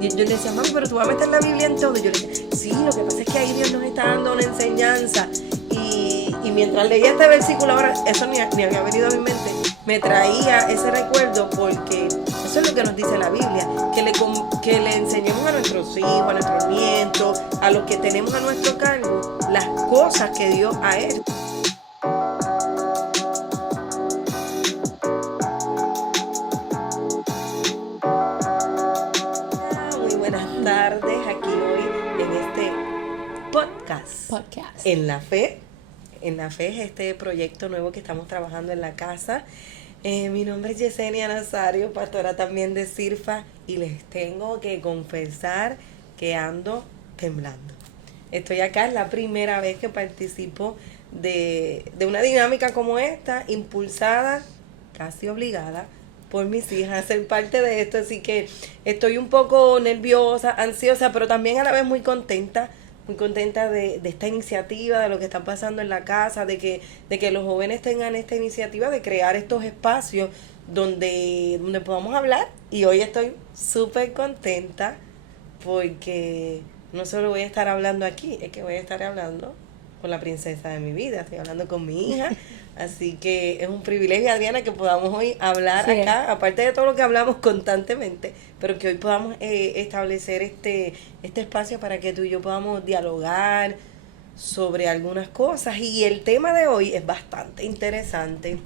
Y yo le decía, mami, pero tú vas a meter la Biblia en todo. Y yo le decía, sí, lo que pasa es que ahí Dios nos está dando una enseñanza. Y mientras leía este versículo, ahora eso ni había venido a mi mente, me traía ese recuerdo porque eso es lo que nos dice la Biblia, que le enseñemos a nuestros hijos, a nuestros nietos, a los que tenemos a nuestro cargo, las cosas que Dios ha hecho. Muy buenas tardes, aquí hoy en este podcast. En la Fe. En la Fe es este proyecto nuevo que estamos trabajando en la casa. Mi nombre es Yesenia Nazario, pastora también de CIRFA, y les tengo que confesar que ando temblando. Estoy acá, es la primera vez que participo de una dinámica como esta, impulsada, casi obligada, por mis hijas a ser parte de esto, así que estoy un poco nerviosa, ansiosa, pero también a la vez muy contenta de esta iniciativa, de lo que está pasando en la casa, de que los jóvenes tengan esta iniciativa de crear estos espacios donde podamos hablar. Y hoy estoy súper contenta porque no solo voy a estar hablando aquí, es que voy a estar hablando con la princesa de mi vida, estoy hablando con mi hija, así que es un privilegio, Adriana, que podamos hoy hablar acá, aparte de todo lo que hablamos constantemente, pero que hoy podamos establecer este espacio para que tú y yo podamos dialogar sobre algunas cosas. Y el tema de hoy es bastante interesante.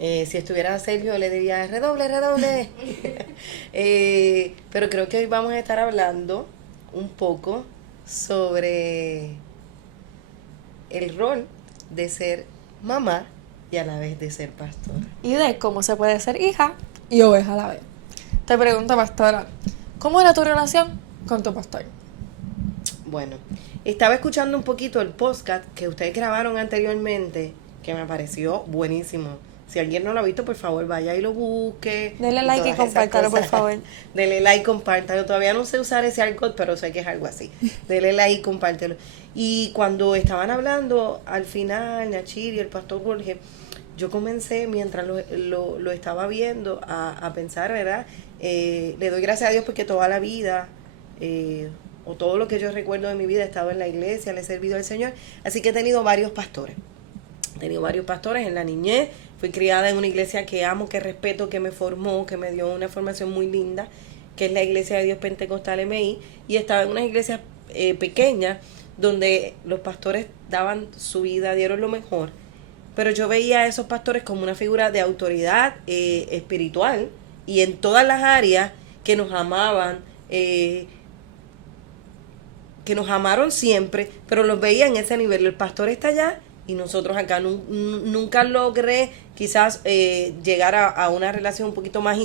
Si estuviera Sergio le diría redoble. Pero creo que hoy vamos a estar hablando un poco sobre el rol de ser mamá y a la vez de ser pastora. Y de cómo se puede ser hija y oveja a la vez. Te pregunto, pastora, ¿cómo era tu relación con tu pastor? Bueno, estaba escuchando un poquito el podcast que ustedes grabaron anteriormente, que me pareció buenísimo. Si alguien no lo ha visto, por favor, vaya y lo busque. Dele like y compártalo, por favor. Dele like y compártalo. Todavía no sé usar ese argot, pero sé que es algo así. Dele like y compártelo. Y cuando estaban hablando, al final, Nachir y el pastor Jorge, yo comencé, mientras lo estaba viendo, a pensar, ¿verdad? Le doy gracias a Dios porque toda la vida, o todo lo que yo recuerdo de mi vida, he estado en la iglesia, le he servido al Señor. Así que he tenido varios pastores. He tenido varios pastores en la niñez. Fui criada en una iglesia que amo, que respeto, que me formó, que me dio una formación muy linda, que es la Iglesia de Dios Pentecostal MI. Y estaba en unas iglesias pequeñas donde los pastores daban su vida, dieron lo mejor. Pero yo veía a esos pastores como una figura de autoridad espiritual y en todas las áreas que nos amaban, que nos amaron siempre, pero los veía en ese nivel. El pastor está allá y nosotros acá. Nunca logré quizás llegar a una relación un poquito más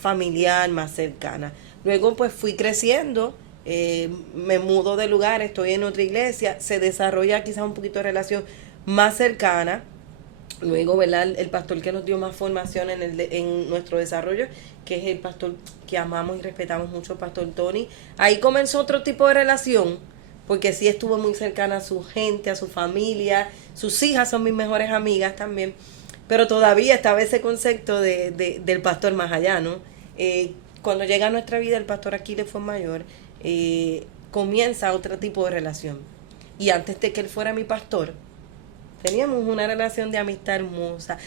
familiar, más cercana. Luego pues fui creciendo, me mudo de lugar, estoy en otra iglesia, se desarrolla quizás un poquito de relación más cercana. Luego, ¿verdad? El pastor que nos dio más formación en nuestro desarrollo, que es el pastor que amamos y respetamos mucho, el pastor Tony. Ahí comenzó otro tipo de relación, porque sí estuvo muy cercana a su gente, a su familia. Sus hijas son mis mejores amigas también. Pero todavía estaba ese concepto del pastor más allá, ¿no? Cuando llega a nuestra vida el pastor Aquiles fue mayor, comienza otro tipo de relación. Y antes de que él fuera mi pastor, teníamos una relación de amistad hermosa.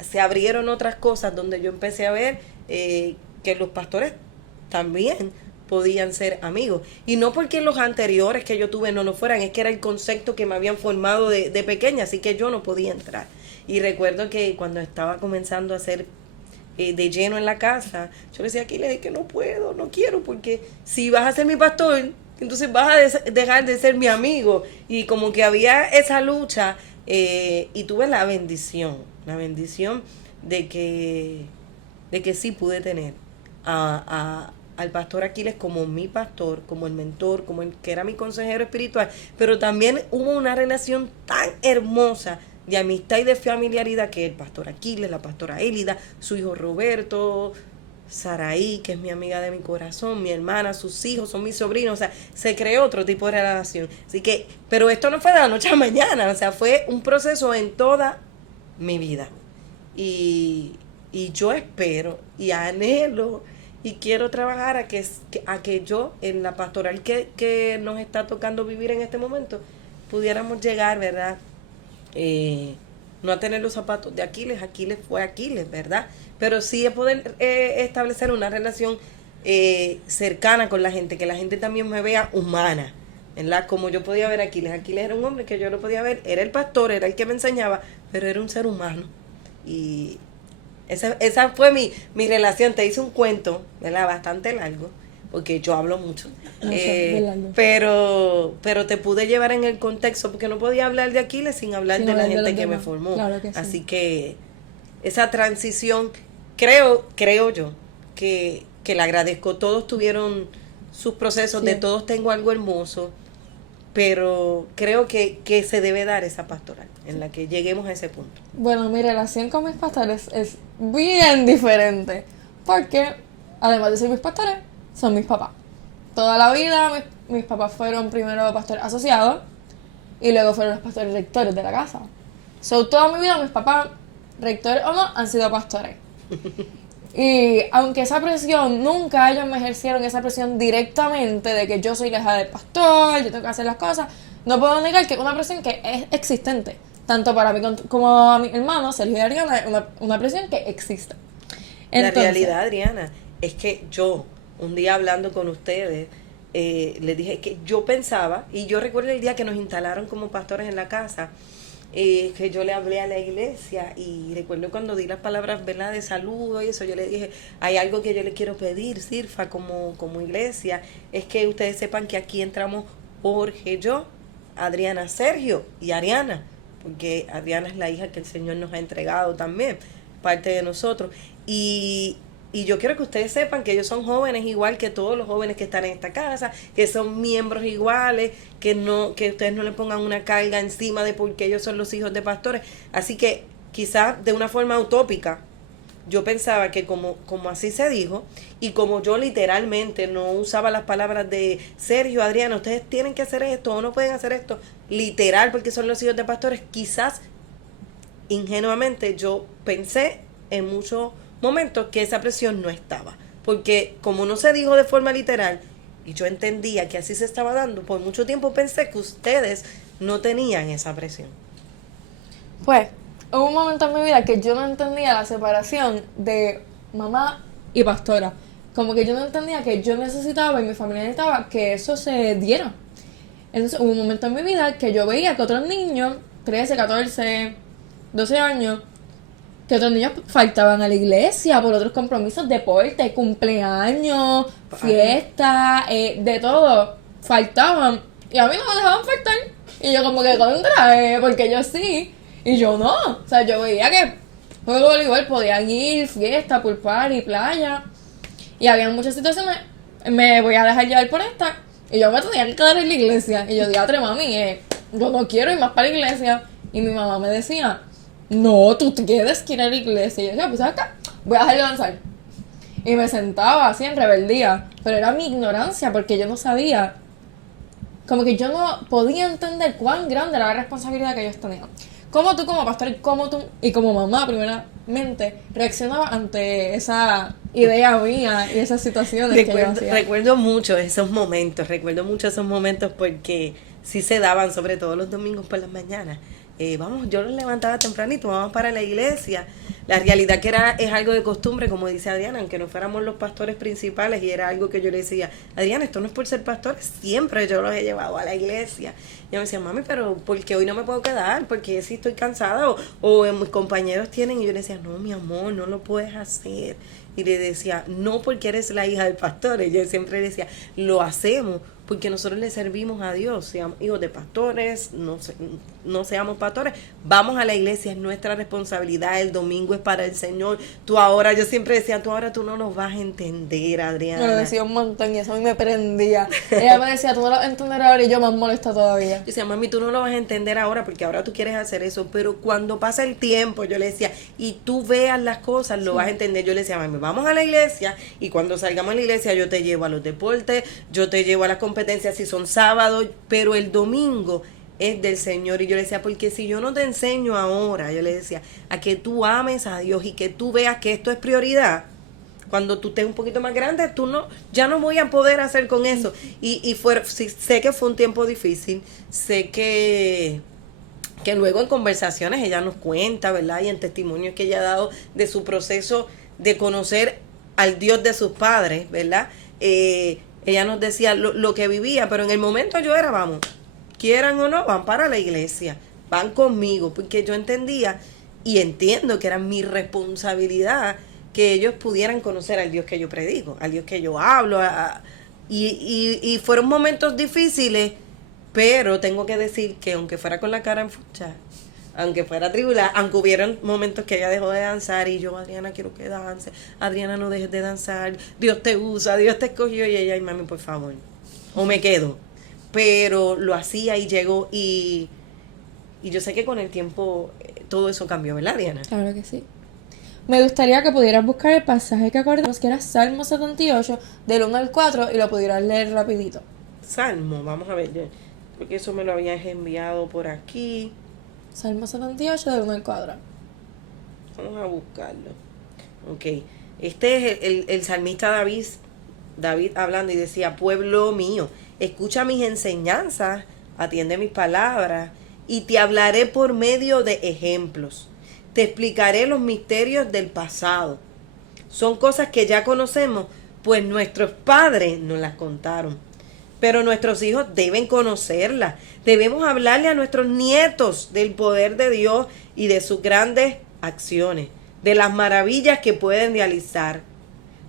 Se abrieron otras cosas donde yo empecé a ver que los pastores también podían ser amigos. Y no porque los anteriores que yo tuve no lo fueran, es que era el concepto que me habían formado de pequeña, así que yo no podía entrar. Y recuerdo que cuando estaba comenzando a hacer de lleno en la casa, yo le decía, aquí le dije que no puedo, no quiero, porque si vas a ser mi pastor, entonces vas a dejar de ser mi amigo. Y como que había esa lucha, y tuve la bendición de que sí pude tener al pastor Aquiles como mi pastor, como el mentor, como el que era mi consejero espiritual, pero también hubo una relación tan hermosa de amistad y de familiaridad que el pastor Aquiles, la pastora Élida, su hijo Roberto, Saraí, que es mi amiga de mi corazón, mi hermana, sus hijos, son mis sobrinos, o sea, se creó otro tipo de relación. Así que, pero esto no fue de la noche a la mañana, o sea, fue un proceso en toda mi vida. Y yo espero y anhelo y quiero trabajar a que yo, en la pastoral que nos está tocando vivir en este momento, pudiéramos llegar, ¿verdad? No a tener los zapatos de Aquiles, Aquiles fue Aquiles, ¿verdad? Pero sí es poder establecer una relación cercana con la gente, que la gente también me vea humana, ¿verdad? Como yo podía ver a Aquiles. Aquiles era un hombre que yo lo podía ver, era el pastor, era el que me enseñaba, pero era un ser humano. Y esa fue mi relación. Te hice un cuento, ¿verdad? Bastante largo, porque yo hablo mucho. Pero te pude llevar en el contexto, porque no podía hablar de Aquiles sin hablar de la gente que me formó. Claro que sí. Así que esa transición, creo yo, que le agradezco. Todos tuvieron sus procesos, de todos tengo algo hermoso, pero creo que se debe dar esa pastoral, en la que lleguemos a ese punto. Bueno, mi relación con mis pastores es bien diferente, porque además de ser mis pastores, son mis papás. Toda la vida mis papás fueron primero pastores asociados y luego fueron los pastores rectores de la casa. Toda mi vida mis papás, rectores o no, han sido pastores. Y aunque esa presión, nunca ellos me ejercieron esa presión directamente de que yo soy la hija del pastor, yo tengo que hacer las cosas, no puedo negar que es una presión que es existente, tanto para mí como a mi hermano Sergio y Adriana, es una presión que existe. Entonces, la realidad, Adriana, es que yo, un día hablando con ustedes, les dije que yo pensaba, y yo recuerdo el día que nos instalaron como pastores en la casa, que yo le hablé a la iglesia, y recuerdo cuando di las palabras, ¿verdad?, de saludo y eso, yo le dije, hay algo que yo le quiero pedir, Sirfa, como iglesia, es que ustedes sepan que aquí entramos Jorge, yo, Adriana, Sergio y Ariana, porque Adriana es la hija que el Señor nos ha entregado también, parte de nosotros, y yo quiero que ustedes sepan que ellos son jóvenes igual que todos los jóvenes que están en esta casa, que son miembros iguales, que ustedes no le pongan una carga encima de porque ellos son los hijos de pastores. Así que quizás de una forma utópica, yo pensaba que como así se dijo, y como yo literalmente no usaba las palabras de Sergio, Adriana, ustedes tienen que hacer esto o no pueden hacer esto, literal porque son los hijos de pastores, quizás ingenuamente yo pensé en muchos momentos que esa presión no estaba, porque como no se dijo de forma literal y yo entendía que así se estaba dando, por mucho tiempo pensé que ustedes no tenían esa presión. Pues hubo un momento en mi vida que yo no entendía la separación de mamá y pastora, como que yo no entendía que yo necesitaba y mi familia necesitaba que eso se diera. Entonces hubo un momento en mi vida que yo veía que otros niños, 13, 14, 12 años, que otros niños faltaban a la iglesia por otros compromisos, deporte, cumpleaños, fiestas, de todo, faltaban. Y a mí no me dejaban faltar. Y yo como que contra, porque yo sí, y yo no. O sea, yo veía que juego de voleibol podían ir, fiesta, pool party, playa. Y había muchas situaciones, me voy a dejar llevar por esta, y yo me tenía que quedar en la iglesia. Y yo dije, mami, yo no quiero ir más para la iglesia. Y mi mamá me decía, no, tú tienes que ir a la iglesia. Y yo decía, pues acá, voy a dejar de danzar. Y me sentaba así en rebeldía. Pero era mi ignorancia, porque yo no sabía. Como que yo no podía entender cuán grande era la responsabilidad que ellos tenían. Cómo tú como pastor y como mamá primeramente reaccionabas ante esa idea mía y esas situaciones que yo hacía. Recuerdo mucho esos momentos porque sí se daban, sobre todo los domingos por las mañanas. Yo los levantaba tempranito, vamos para la iglesia. La realidad que es algo de costumbre, como dice Adriana, aunque no fuéramos los pastores principales, y era algo que yo le decía, Adriana, esto no es por ser pastores, siempre yo los he llevado a la iglesia. Y ella me decía, mami, pero ¿por qué hoy no me puedo quedar? Porque si estoy cansada o mis compañeros tienen, y yo le decía, no, mi amor, no lo puedes hacer. Y le decía, no porque eres la hija del pastor. Y yo siempre decía, lo hacemos porque nosotros le servimos a Dios, seamos hijos de pastores, no seamos pastores, vamos a la iglesia, es nuestra responsabilidad, el domingo es para el Señor. Yo siempre decía, tú no nos vas a entender, Adriana. Me lo decía un montón y eso a mí me prendía. Ella me decía, tú no lo vas a entender ahora, y yo más molesta todavía. Yo decía, mami, tú no lo vas a entender ahora porque ahora tú quieres hacer eso, pero cuando pasa el tiempo, yo le decía, y tú veas las cosas, lo vas a entender. Yo le decía, mami, vamos a la iglesia, y cuando salgamos a la iglesia yo te llevo a los deportes, yo te llevo a las competencias si son sábados, pero el domingo es del Señor. Y yo le decía, porque si yo no te enseño ahora, yo le decía, a que tú ames a Dios y que tú veas que esto es prioridad, cuando tú estés un poquito más grande, ya no voy a poder hacer con eso. Sí, sé que fue un tiempo difícil, sé que luego en conversaciones ella nos cuenta, ¿verdad? Y en testimonios que ella ha dado de su proceso de conocer al Dios de sus padres, ¿verdad? Ella nos decía lo que vivía, pero en el momento yo era, vamos, quieran o no, van para la iglesia, van conmigo, porque yo entendía y entiendo que era mi responsabilidad que ellos pudieran conocer al Dios que yo predico, al Dios que yo hablo, y fueron momentos difíciles, pero tengo que decir que aunque fuera con la cara enfuchada, aunque fuera tribulada, aunque hubieron momentos que ella dejó de danzar y yo, Adriana, quiero que dance, Adriana, no dejes de danzar, Dios te usa, Dios te escogió, y ella, ay mami, por favor, o me quedo, pero lo hacía y llegó, y yo sé que con el tiempo todo eso cambió, ¿verdad, Diana? Claro que sí. Me gustaría que pudieras buscar el pasaje que acordamos, que era Salmo 78, del 1 al 4, y lo pudieras leer rapidito. Salmo, vamos a ver, porque eso me lo habías enviado por aquí. Salmo 78, del 1 al 4. Vamos a buscarlo. Ok, este es el salmista David hablando y decía, pueblo mío, escucha mis enseñanzas, atiende mis palabras y te hablaré por medio de ejemplos. Te explicaré los misterios del pasado. Son cosas que ya conocemos, pues nuestros padres nos las contaron. Pero nuestros hijos deben conocerlas. Debemos hablarle a nuestros nietos del poder de Dios y de sus grandes acciones, de las maravillas que pueden realizar.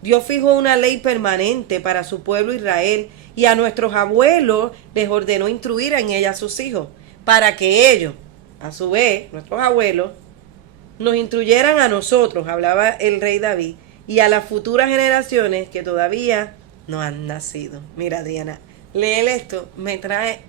Dios fijó una ley permanente para su pueblo Israel y a nuestros abuelos les ordenó instruir en ella a sus hijos, para que ellos, a su vez, nuestros abuelos, nos instruyeran a nosotros, hablaba el rey David, y a las futuras generaciones que todavía no han nacido. Mira, Diana, leer esto me trae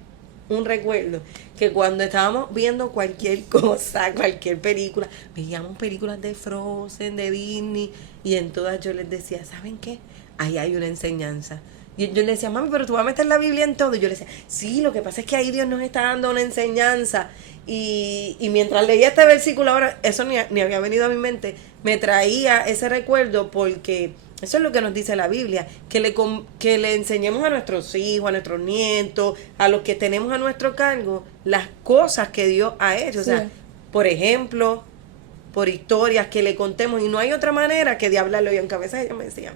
un recuerdo que cuando estábamos viendo cualquier cosa, cualquier película, veíamos películas de Frozen, de Disney, y en todas yo les decía, ¿saben qué? Ahí hay una enseñanza. Yo le decía, mami, pero tú vas a meter la Biblia en todo. Y yo le decía, sí, lo que pasa es que ahí Dios nos está dando una enseñanza. Y mientras leía este versículo ahora, eso ni había venido a mi mente, me traía ese recuerdo porque eso es lo que nos dice la Biblia, que le enseñemos a nuestros hijos, a nuestros nietos, a los que tenemos a nuestro cargo, las cosas que Dios ha hecho. Sí. O sea, por ejemplo, por historias que le contemos, y no hay otra manera que de hablarlo. Y en cabeza ella me decía,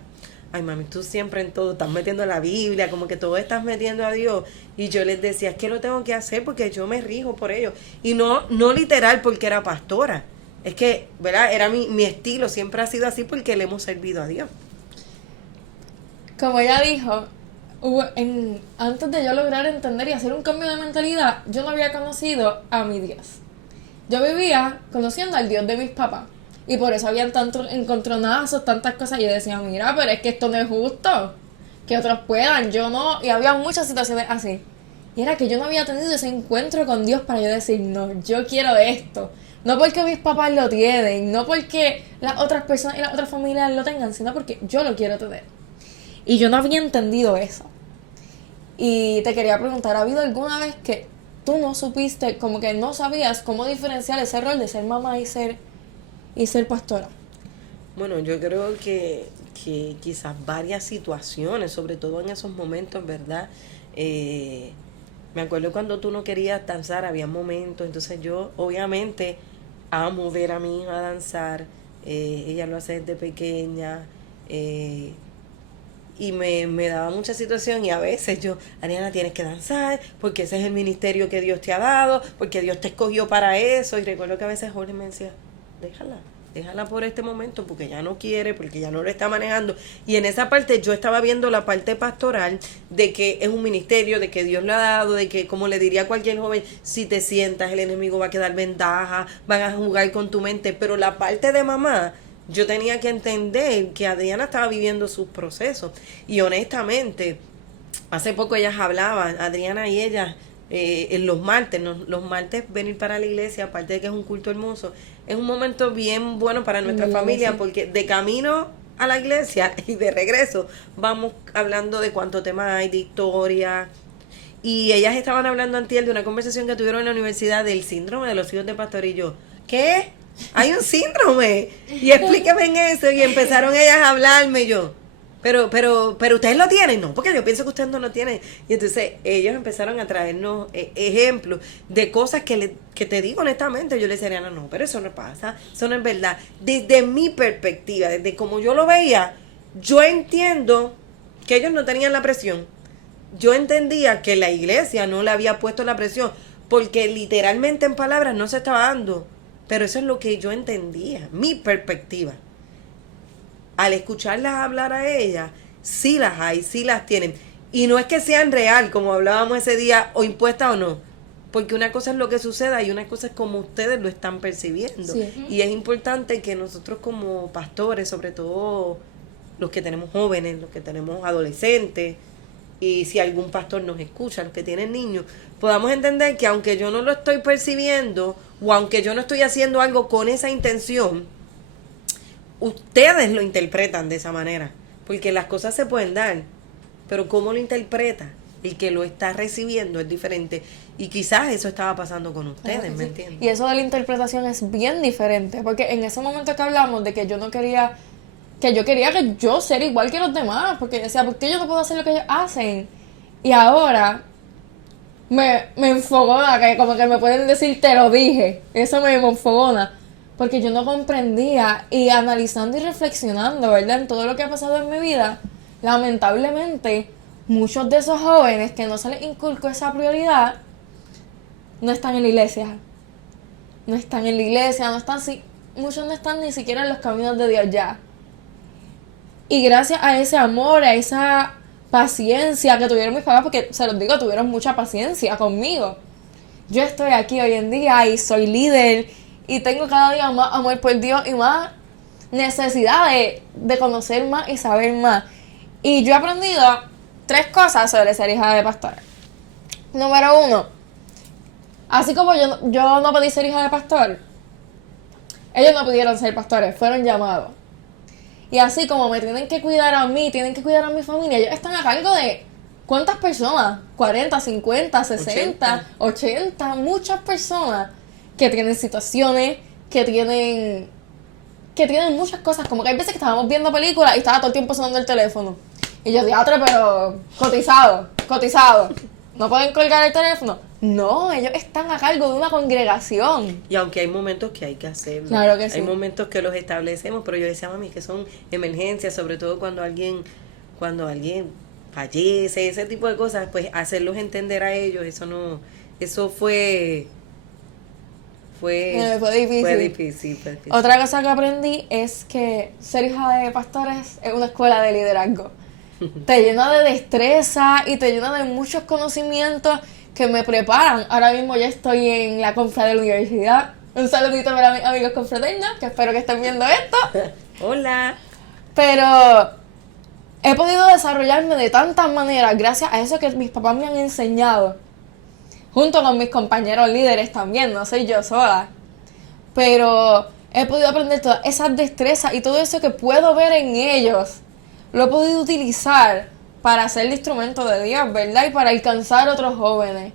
ay mami, tú siempre en todo estás metiendo la Biblia, como que todo estás metiendo a Dios. Y yo les decía, es que lo tengo que hacer porque yo me rijo por ello. Y no literal porque era pastora. Es que, ¿verdad? Era mi estilo, siempre ha sido así porque le hemos servido a Dios. Como ella dijo, antes de yo lograr entender y hacer un cambio de mentalidad, yo no había conocido a mi Dios. Yo vivía conociendo al Dios de mis papás. Y por eso habían tantos encontronazos, tantas cosas. Y yo decía, mira, pero es que esto no es justo. Que otros puedan, yo no. Y había muchas situaciones así. Y era que yo no había tenido ese encuentro con Dios para yo decir, no, yo quiero esto. No porque mis papás lo tienen, no porque las otras personas y las otras familias lo tengan, sino porque yo lo quiero tener. Y yo no había entendido eso. Y te quería preguntar, ¿ha habido alguna vez que tú no supiste, como que no sabías cómo diferenciar ese rol de ser mamá y ser pastora? Bueno, yo creo que quizás varias situaciones, sobre todo en esos momentos, ¿verdad? Me acuerdo cuando tú no querías danzar, había momentos, entonces yo obviamente amo ver a mi hija danzar, ella lo hace desde pequeña, y me daba mucha situación, y a veces yo, Ariana, tienes que danzar porque ese es el ministerio que Dios te ha dado, porque Dios te escogió para eso. Y recuerdo que a veces Jorge me decía, déjala por este momento porque ya no quiere, porque ya no lo está manejando. Y en esa parte yo estaba viendo la parte pastoral de que es un ministerio, de que Dios le ha dado, de que, como le diría a cualquier joven, si te sientas el enemigo va a quedar ventaja, van a jugar con tu mente. Pero la parte de mamá, yo tenía que entender que Adriana estaba viviendo sus procesos. Y honestamente, hace poco ellas hablaban, Adriana y ella, en los martes venir para la iglesia, aparte de que es un culto hermoso, es un momento bien bueno para nuestra familia, porque de camino a la iglesia y de regreso vamos hablando de cuánto tema hay, de historia. Y ellas estaban hablando antier de una conversación que tuvieron en la universidad del síndrome de los hijos de pastor, y yo, ¿qué? hay un síndrome. Y explíqueme en eso. Y empezaron ellas a hablarme y yo, pero ustedes lo tienen, no, porque yo pienso que ustedes no lo tienen. Y entonces ellos empezaron a traernos ejemplos de cosas que te digo honestamente, yo les decía, no, pero eso no pasa, eso no es verdad. Desde mi perspectiva, desde como yo lo veía, yo entiendo que ellos no tenían la presión. Yo entendía que la iglesia no le había puesto la presión, porque literalmente en palabras no se estaba dando. Pero eso es lo que yo entendía, mi perspectiva. Al escucharlas hablar a ellas, sí las hay, sí las tienen. Y no es que sean real, como hablábamos ese día, o impuestas o no. Porque una cosa es lo que suceda y una cosa es como ustedes lo están percibiendo. Sí. Y es importante que nosotros como pastores, sobre todo los que tenemos jóvenes, los que tenemos adolescentes, y si algún pastor nos escucha, los que tienen niños, podamos entender que aunque yo no lo estoy percibiendo, o aunque yo no estoy haciendo algo con esa intención, ustedes lo interpretan de esa manera, porque las cosas se pueden dar, pero cómo lo interpreta el que lo está recibiendo es diferente, y quizás eso estaba pasando con ustedes, ¿me entiendes? Y eso de la interpretación es bien diferente, porque en ese momento que hablamos de que yo no quería, que yo quería que yo ser igual que los demás, porque decía, ¿por qué yo no puedo hacer lo que ellos hacen? Y ahora me enfogona, que como que me pueden decir, te lo dije, eso me enfogona. Porque yo no comprendía, y analizando y reflexionando, ¿verdad? En todo lo que ha pasado en mi vida, lamentablemente, muchos de esos jóvenes que no se les inculcó esa prioridad, no están en la iglesia. No están en la iglesia, muchos no están ni siquiera en los caminos de Dios ya. Y gracias a ese amor, a esa paciencia que tuvieron mis papás, porque se los digo, tuvieron mucha paciencia conmigo. Yo estoy aquí hoy en día y soy líder, y tengo cada día más amor por Dios y más necesidad de conocer más y saber más. Y yo he aprendido 3 cosas sobre ser hija de pastora. Número 1, así como yo no pedí ser hija de pastor, ellos no pudieron ser pastores, fueron llamados. Y así como me tienen que cuidar a mí, tienen que cuidar a mi familia, ellos están a cargo de ¿cuántas personas? 40, 50, 60, 80, muchas personas que tienen situaciones, que tienen muchas cosas. Como que hay veces que estábamos viendo películas y estaba todo el tiempo sonando el teléfono. Y yo, diatre, pero cotizado. ¿No pueden colgar el teléfono? No, ellos están a cargo de una congregación. Y aunque hay momentos que hay que hacerlo. Claro que sí. Hay momentos que los establecemos, pero yo decía, mami, que son emergencias, sobre todo cuando alguien fallece, ese tipo de cosas, pues hacerlos entender a ellos, eso fue difícil. Fue difícil. Otra cosa que aprendí es que ser hija de pastores es una escuela de liderazgo. Te llena de destreza y te llena de muchos conocimientos que me preparan. Ahora mismo ya estoy en la confra de la universidad. Un saludito para mis amigos confraternos, que espero que estén viendo esto. Hola. Pero he podido desarrollarme de tantas maneras gracias a eso que mis papás me han enseñado. Junto con mis compañeros líderes también, no soy yo sola. Pero he podido aprender todas esas destrezas y todo eso que puedo ver en ellos. Lo he podido utilizar para ser el instrumento de Dios, ¿verdad? Y para alcanzar a otros jóvenes.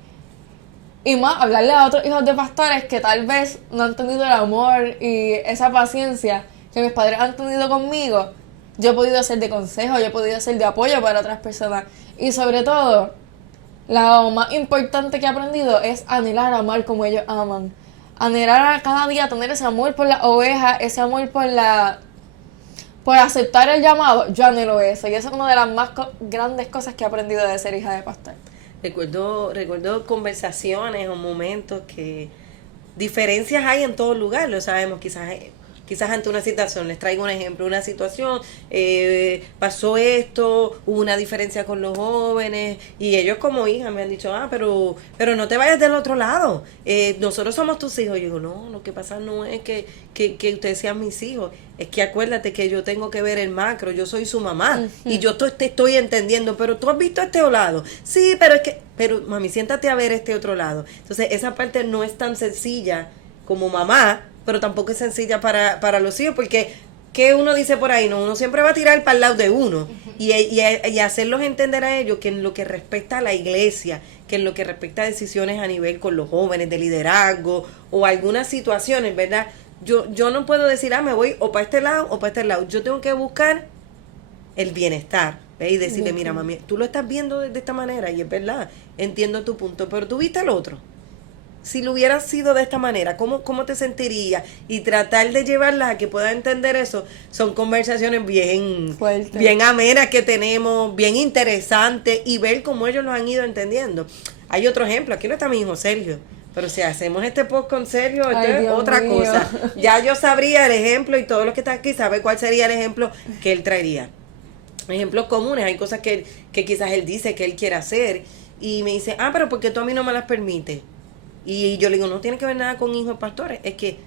Y más, hablarle a otros hijos de pastores que tal vez no han tenido el amor y esa paciencia que mis padres han tenido conmigo. Yo he podido ser de consejo, yo he podido ser de apoyo para otras personas. Y sobre todo, lo más importante que he aprendido es anhelar amar como ellos aman. Anhelar a cada día tener ese amor por las ovejas, ese amor por aceptar el llamado. Yo anhelo eso. Y esa es una de las más grandes cosas que he aprendido de ser hija de pastor. Recuerdo conversaciones o momentos que diferencias hay en todo lugar, lo sabemos, quizás ante una situación, les traigo un ejemplo, una situación, pasó esto, hubo una diferencia con los jóvenes, y ellos como hijas me han dicho, pero no te vayas del otro lado, nosotros somos tus hijos. Yo digo, no, lo que pasa no es que ustedes sean mis hijos, es que acuérdate que yo tengo que ver el macro, yo soy su mamá, y yo te estoy entendiendo, pero tú has visto este lado, sí, pero mami, siéntate a ver este otro lado. Entonces esa parte no es tan sencilla como mamá, pero tampoco es sencilla para los hijos, porque ¿qué uno dice por ahí? No, uno siempre va a tirar para el lado de uno, y hacerlos entender a ellos que en lo que respecta a la iglesia, que en lo que respecta a decisiones a nivel con los jóvenes, de liderazgo, o algunas situaciones, ¿verdad? Yo no puedo decir, me voy o para este lado o para este lado. Yo tengo que buscar el bienestar, ¿ves? Y decirle, mira, mami, tú lo estás viendo de esta manera y es verdad, entiendo tu punto, pero tú viste el otro. Si lo hubiera sido de esta manera, ¿cómo te sentirías? Y tratar de llevarlas a que puedan entender eso. Son conversaciones bien Fuerte, bien amenas que tenemos, bien interesantes, y ver cómo ellos lo han ido entendiendo. Hay otro ejemplo, aquí no está mi hijo Sergio, pero si hacemos este post con Sergio, esto Ay, es Dios otra mío. cosa. Ya yo sabría el ejemplo, y todos los que están aquí saben cuál sería el ejemplo que él traería. Ejemplos comunes, hay cosas que quizás él dice que él quiere hacer, y me dice, pero ¿por qué tú a mí no me las permites? Y yo le digo, no tiene que ver nada con hijos de pastores, es que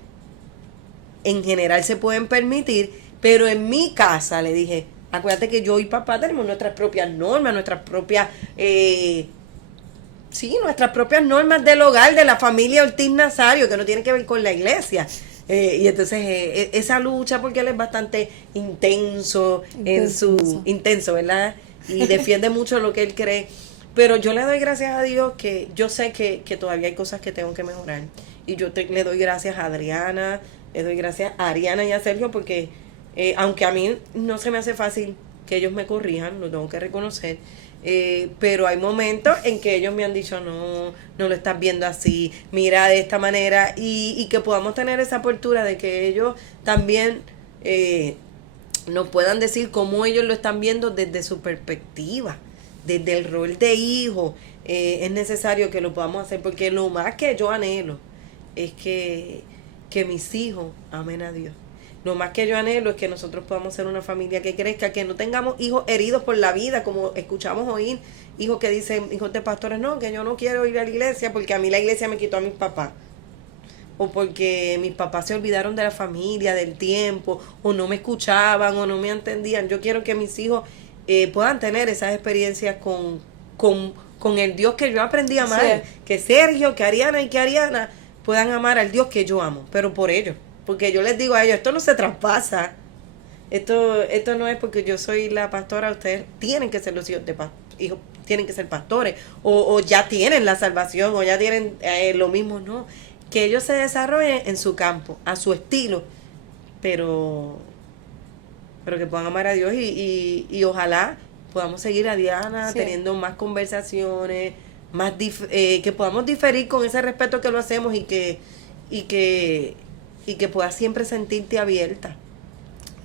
en general se pueden permitir, pero en mi casa le dije, acuérdate que yo y papá tenemos nuestras propias normas, nuestras propias, nuestras propias normas del hogar, de la familia Ortiz Nazario, que no tiene que ver con la iglesia. Y entonces esa lucha, porque él es bastante intenso, intenso, ¿verdad? Y defiende mucho lo que él cree. Pero yo le doy gracias a Dios, que yo sé que todavía hay cosas que tengo que mejorar. Y le doy gracias a Adriana, le doy gracias a Ariana y a Sergio, porque aunque a mí no se me hace fácil que ellos me corrijan, lo tengo que reconocer, pero hay momentos en que ellos me han dicho, no lo estás viendo así, mira de esta manera, y que podamos tener esa apertura de que ellos también nos puedan decir cómo ellos lo están viendo desde su perspectiva, desde el rol de hijo. Es necesario que lo podamos hacer, porque lo más que yo anhelo es que mis hijos amen a Dios. Lo más que yo anhelo es que nosotros podamos ser una familia que crezca, que no tengamos hijos heridos por la vida, como escuchamos oír, hijos que dicen, hijos de pastores, no, que yo no quiero ir a la iglesia porque a mí la iglesia me quitó a mis papás, o porque mis papás se olvidaron de la familia, del tiempo, o no me escuchaban, o no me entendían. Yo quiero que mis hijos puedan tener esas experiencias con el Dios que yo aprendí a amar, Sí. que Sergio, que Ariana y que Ariana puedan amar al Dios que yo amo, pero por ellos, porque yo les digo a ellos, esto no se traspasa, esto no es porque yo soy la pastora, ustedes tienen que ser los hijos de hijos, tienen que ser pastores, o ya tienen la salvación, o ya tienen lo mismo, no, que ellos se desarrollen en su campo, a su estilo, pero que puedan amar a Dios, y ojalá podamos seguir a Diana teniendo más conversaciones, que podamos diferir con ese respeto que lo hacemos, y que puedas siempre sentirte abierta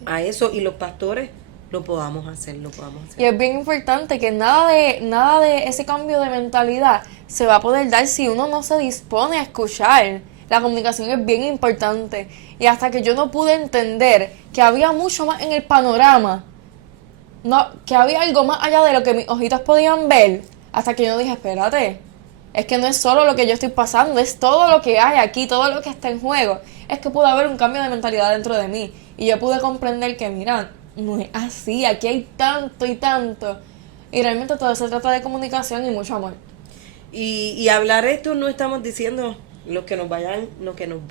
a eso, y los pastores lo podamos hacer. Y es bien importante que nada de ese cambio de mentalidad se va a poder dar si uno no se dispone a escuchar. La comunicación es bien importante. Y hasta que yo no pude entender que había mucho más en el panorama, que había algo más allá de lo que mis ojitos podían ver, hasta que yo dije, espérate, es que no es solo lo que yo estoy pasando, es todo lo que hay aquí, todo lo que está en juego. Es que pudo haber un cambio de mentalidad dentro de mí. Y yo pude comprender que, mira, no es así, aquí hay tanto y tanto. Y realmente todo se trata de comunicación y mucho amor. Y hablar esto, no estamos diciendo los que nos ven, los que nos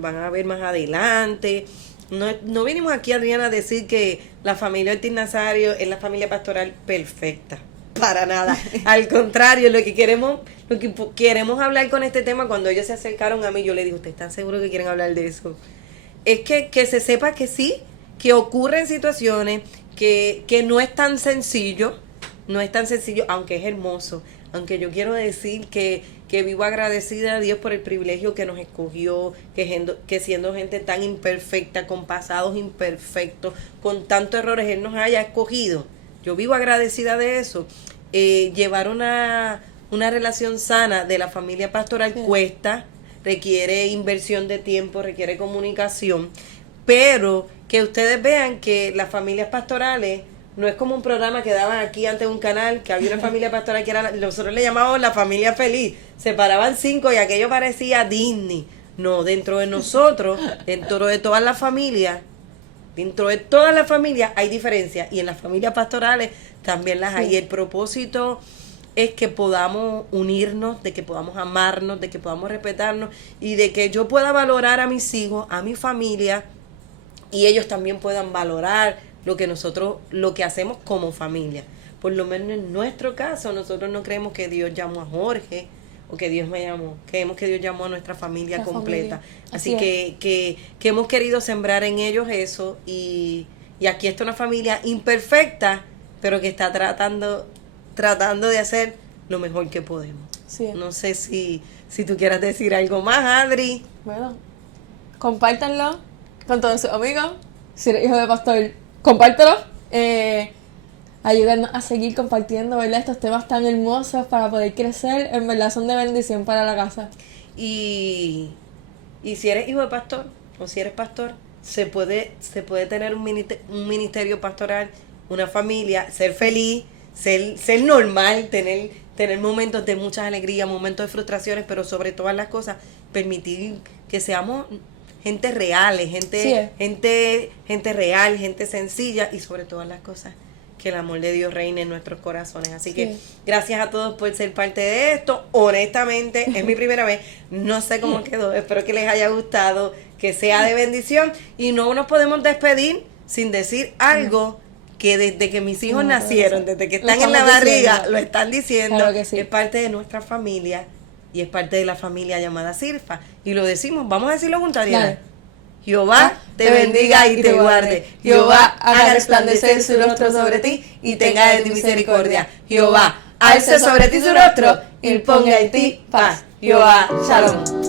van a ver más adelante. No vinimos aquí, Adriana, a decir que la familia Ortiz Nazario es la familia pastoral perfecta. Para nada. Al contrario, lo que queremos hablar con este tema, cuando ellos se acercaron a mí, yo le dije, ¿ustedes están seguros que quieren hablar de eso? Es que se sepa que sí, que ocurren situaciones, que no es tan sencillo, aunque es hermoso. Aunque yo quiero decir que vivo agradecida a Dios por el privilegio que nos escogió, que siendo gente tan imperfecta, con pasados imperfectos, con tantos errores, Él nos haya escogido. Yo vivo agradecida de eso. Llevar una relación sana de la familia pastoral cuesta, requiere inversión de tiempo, requiere comunicación, pero que ustedes vean que las familias pastorales no es como un programa que daban aquí antes, un canal, que había una familia pastoral que nosotros le llamábamos la familia feliz, se paraban 5 y aquello parecía Disney. No, dentro de nosotros, dentro de todas las familias hay diferencias, y en las familias pastorales también las hay. El propósito es que podamos unirnos, de que podamos amarnos, de que podamos respetarnos, y de que yo pueda valorar a mis hijos, a mi familia, y ellos también puedan valorar lo que hacemos como familia. Por lo menos en nuestro caso, nosotros no creemos que Dios llamó a Jorge o que Dios me llamó. Creemos que Dios llamó a nuestra familia La completa. familia. Así Así que hemos querido sembrar en ellos eso y aquí está una familia imperfecta, pero que está tratando de hacer lo mejor que podemos. Sí. No sé si tú quieras decir algo más, Adri. Bueno, compártanlo con todos sus amigos. Si eres hijo de pastor, compártelo. Ayúdanos a seguir compartiendo, ¿verdad? Estos temas tan hermosos para poder crecer. En verdad son de bendición para la casa. Y si eres hijo de pastor o si eres pastor, se puede tener un ministerio pastoral, una familia, ser feliz, ser normal, tener momentos de muchas alegrías, momentos de frustraciones, pero sobre todas las cosas, permitir que seamos gente reales, gente real, gente sencilla y sobre todas las cosas que el amor de Dios reine en nuestros corazones. Así que gracias a todos por ser parte de esto. Honestamente, es mi primera vez, no sé cómo quedó, espero que les haya gustado, que sea de bendición y no nos podemos despedir sin decir algo que desde que mis hijos nacieron, desde que están en la barriga, lo están diciendo, claro que sí. es parte de nuestra familia y es parte de la familia llamada Sirfa. Y lo decimos, vamos a decirlo juntos, Ariana. Dale. Jehová te bendiga y te guarde. Jehová haga resplandecer su rostro sobre ti y tenga de ti misericordia. Jehová alce sobre ti su rostro y ponga en ti paz. Jehová, shalom.